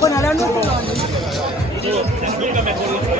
Bueno, ahora no. Nunca mejor dicho.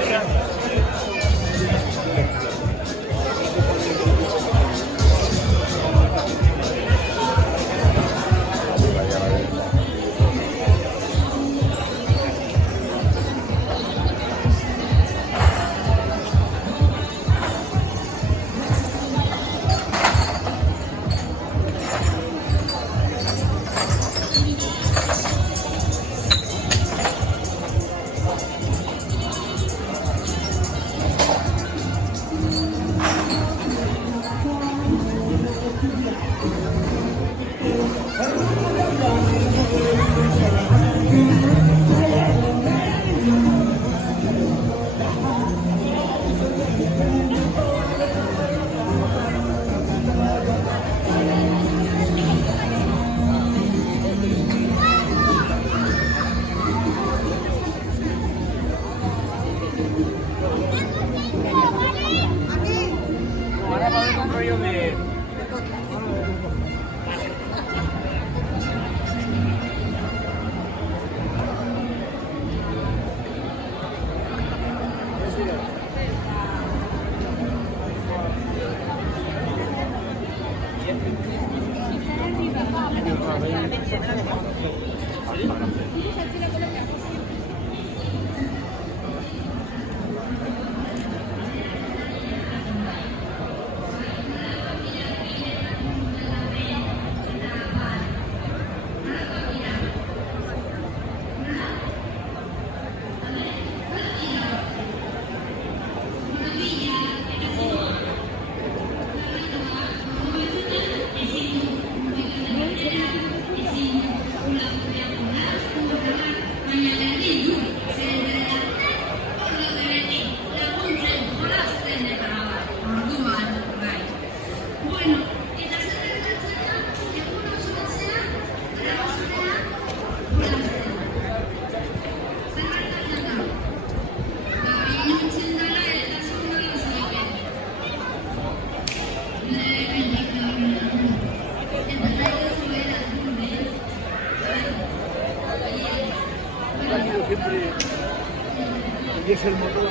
Y es el motor.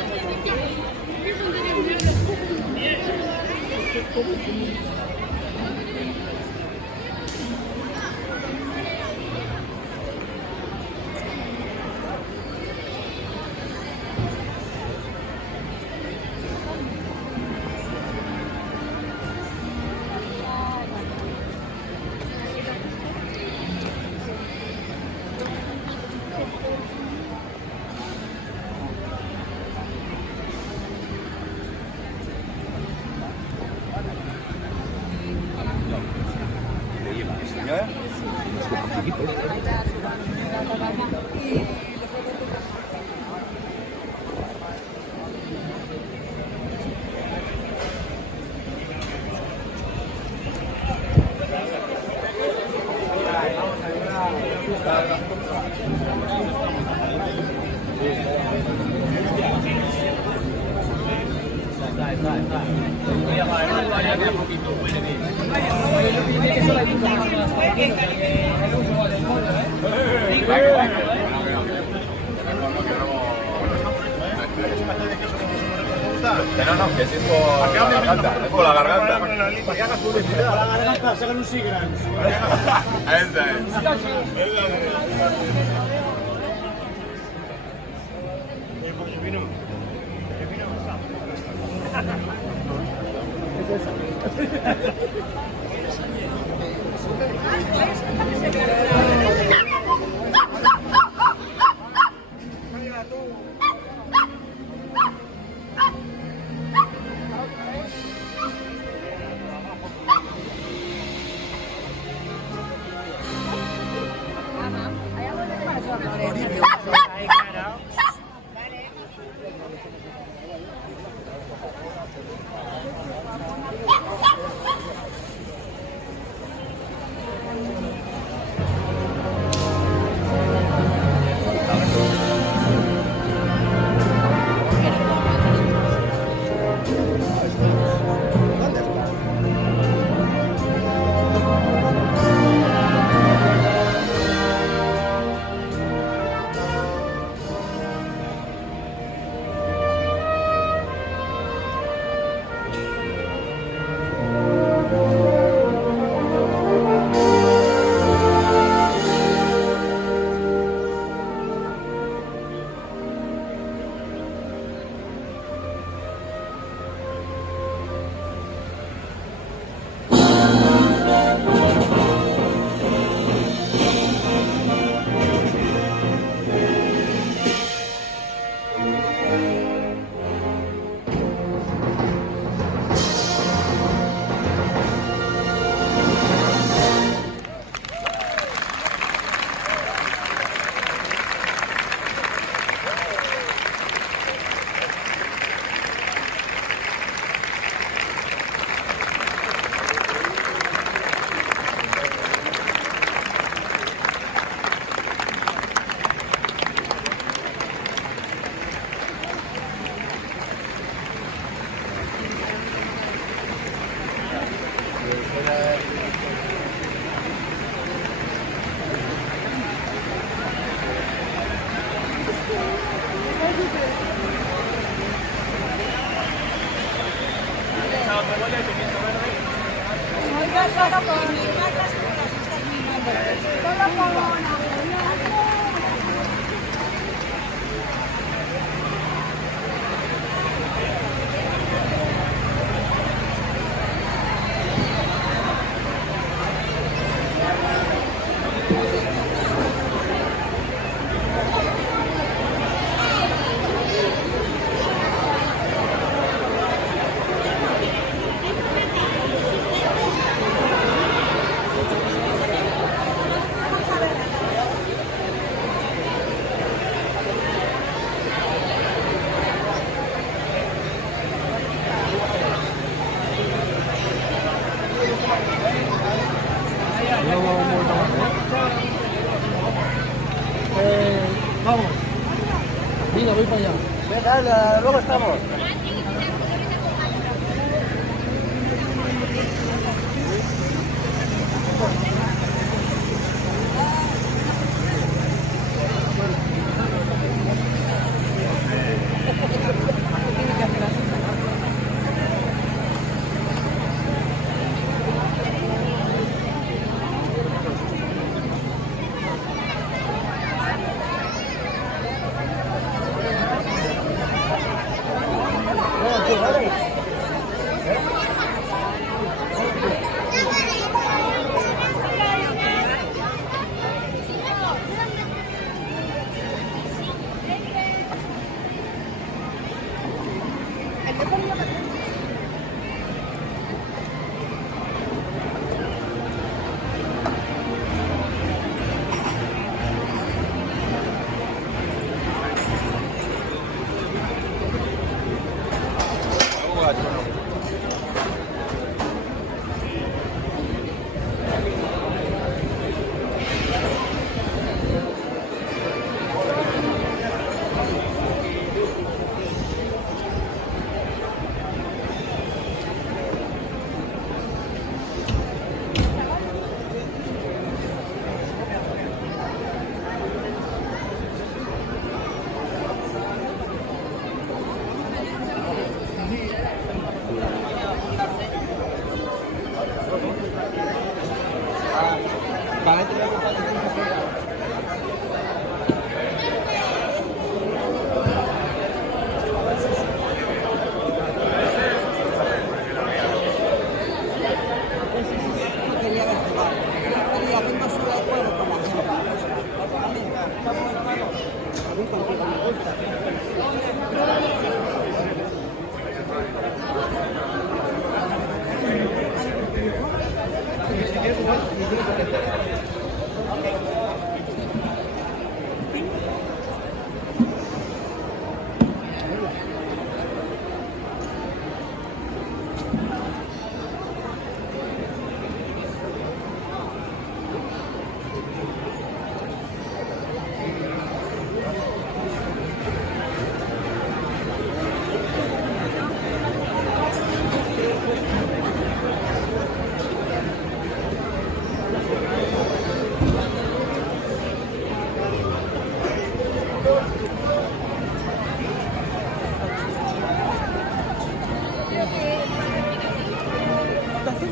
No, que es por la garganta. Es por la garganta. Por la garganta, sacan un sigran. Esa es. Oiga, solo con mi marcas, este es mi nombre. Solo con Vamos. Digo, voy para allá. Venga, luego estamos.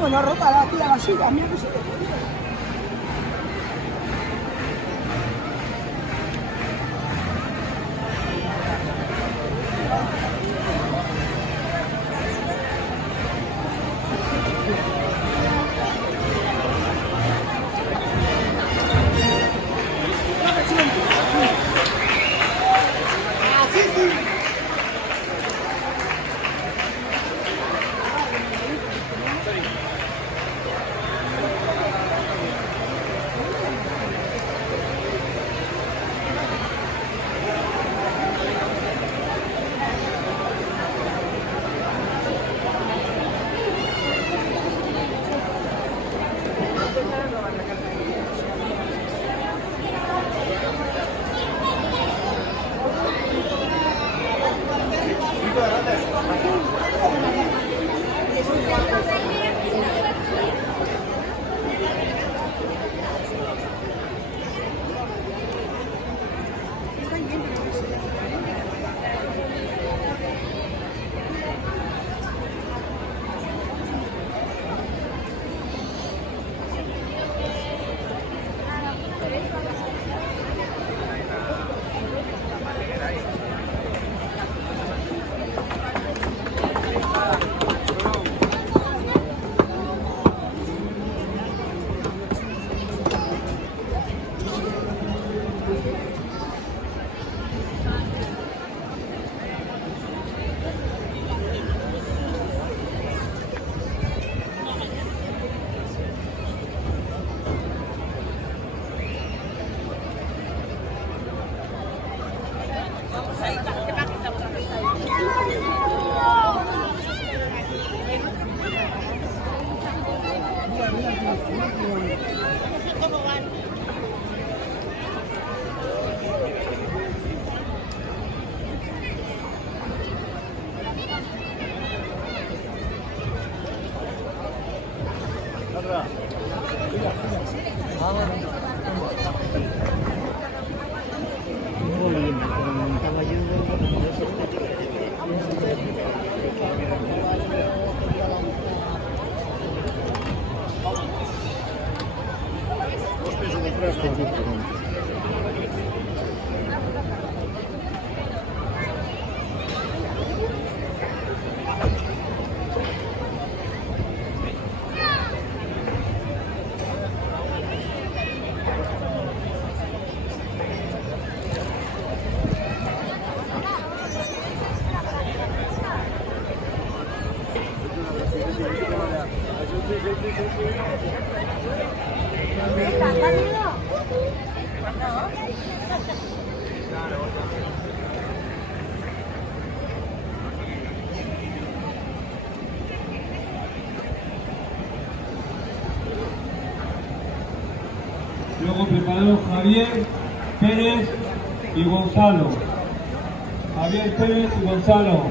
No rota la tía la silla, mira que se te... Luego preparados Javier, Pérez y Gonzalo. Javier, Pérez y Gonzalo.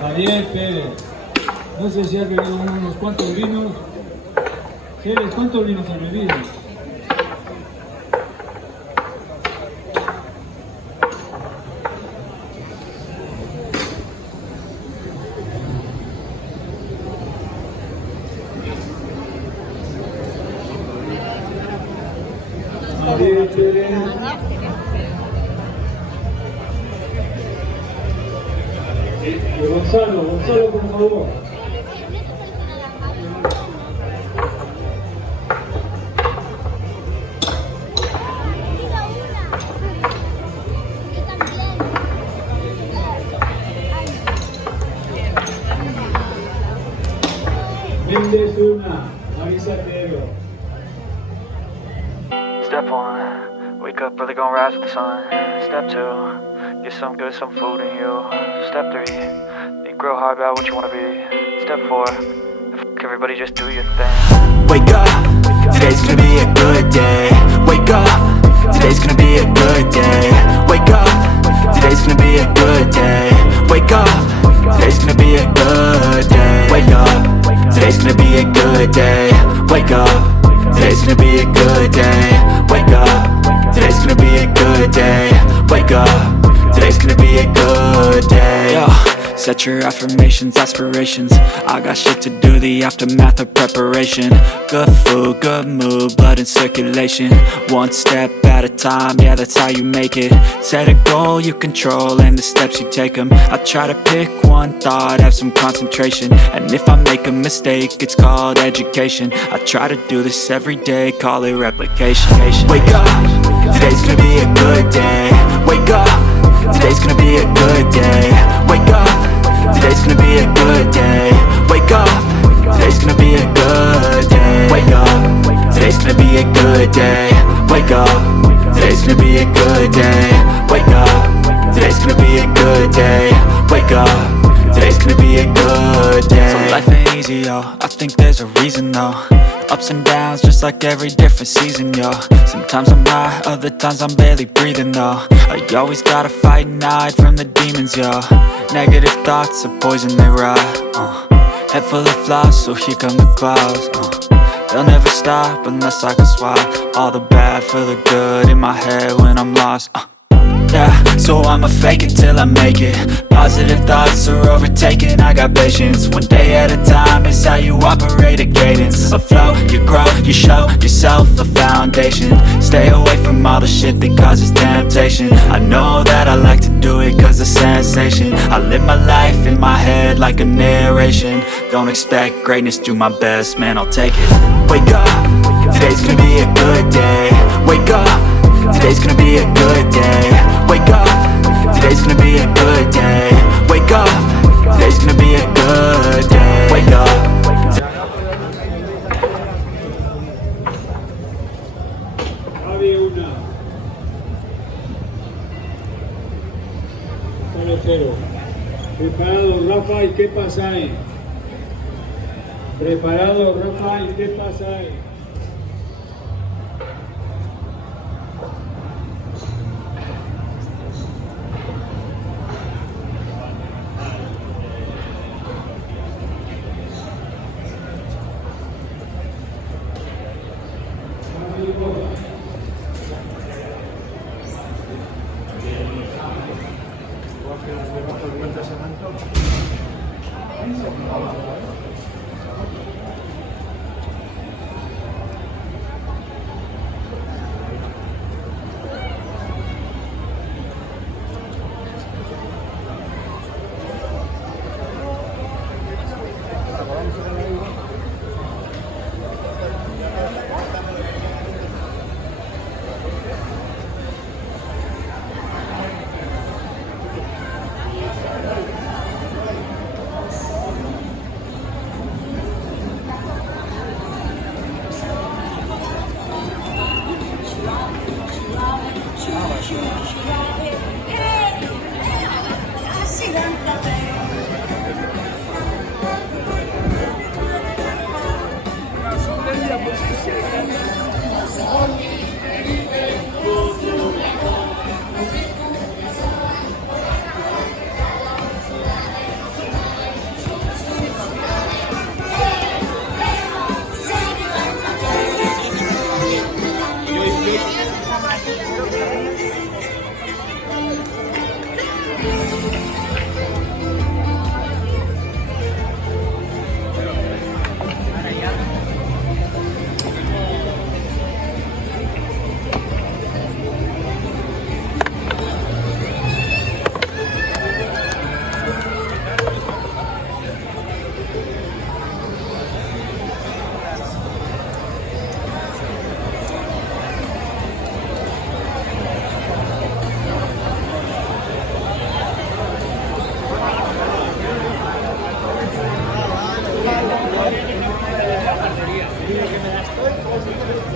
Javier Pérez. No sé si ha bebido unos cuantos vinos. Ceres, ¿cuántos vinos has bebido? Javier Pérez. Gonzalo, por favor. Méndez una, Marisa Tero. Step 1, wake up early, gonna rise with the sun. Step 2, get some good, some food in you. Step 3, think real hard about what you wanna be. Step 4, fuck everybody, just do your thing. Wake up, today's gonna be a good day. Wake up, today's gonna be a good day. Wake up, today's gonna be a good day. Wake up, today's gonna be a good day. Wake up, today's gonna be a good day. Wake up, today's gonna be a good day. Wake up, today's gonna be a good day. Wake up, today's gonna be a good day. Yo, set your affirmations, aspirations. I got shit to do, the aftermath of preparation. Good food, good mood, blood in circulation. One step at a time, yeah, that's how you make it. Set a goal you control and the steps you take them. I try to pick one thought, have some concentration. And if I make a mistake, it's called education. I try to do this every day, call it replication. Wake up, today's gonna be a good day. Wake up, today's gonna be a good day. Wake up, today's gonna be a good day. Wake up, today's gonna be a good day. Wake up, today's gonna be a good day. Wake up, today's gonna be a good day. Wake up, today's gonna be a good day. Wake up, today's gonna be a good day. So life ain't easy, yo, I think there's a reason though. Ups and downs, just like every different season, yo. Sometimes I'm high, other times I'm barely breathing, though. I always gotta fight and hide from the demons, yo. Negative thoughts are poison, they rot. Head full of flies, so here come the clouds. They'll never stop unless I can swap all the bad for the good in my head when I'm lost. Yeah, so I'ma fake it till I make it. Positive thoughts are overtaken, I got patience. One day at a time is how you operate a cadence. A flow, you grow, you show yourself a foundation. Stay away from all the shit that causes temptation. I know that I like to do it cause it's sensation. I live my life in my head like a narration. Don't expect greatness, do my best, man, I'll take it. Wake up, today's gonna be a good day. Wake up, today's gonna be a good day. Wake up, today's gonna be a good day. Wake up, today's gonna be a good day. Wake up. Javi una. Solo cero. Preparado Rafa, ¿y qué pasa ahí? Preparado Rafa, ¿y qué pasa ahí?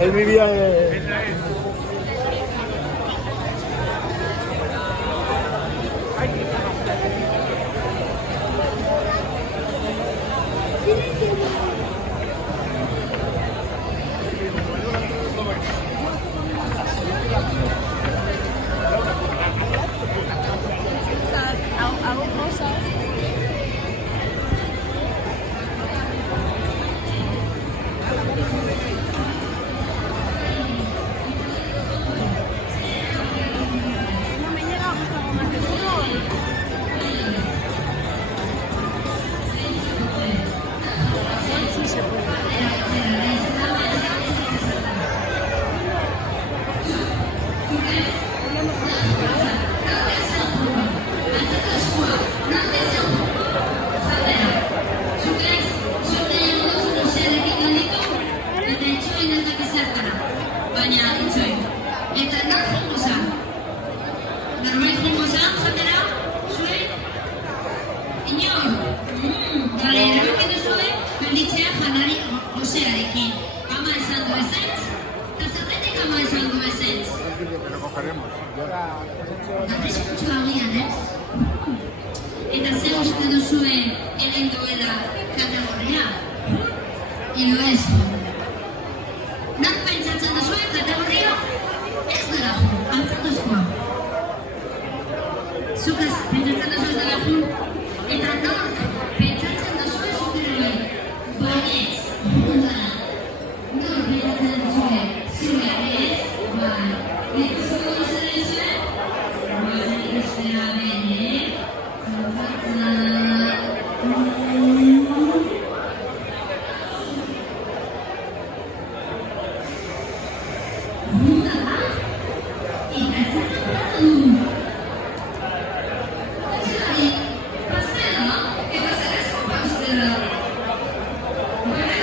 Él vivía Eta ze uste duzue egin duela kategoria? Edo ez?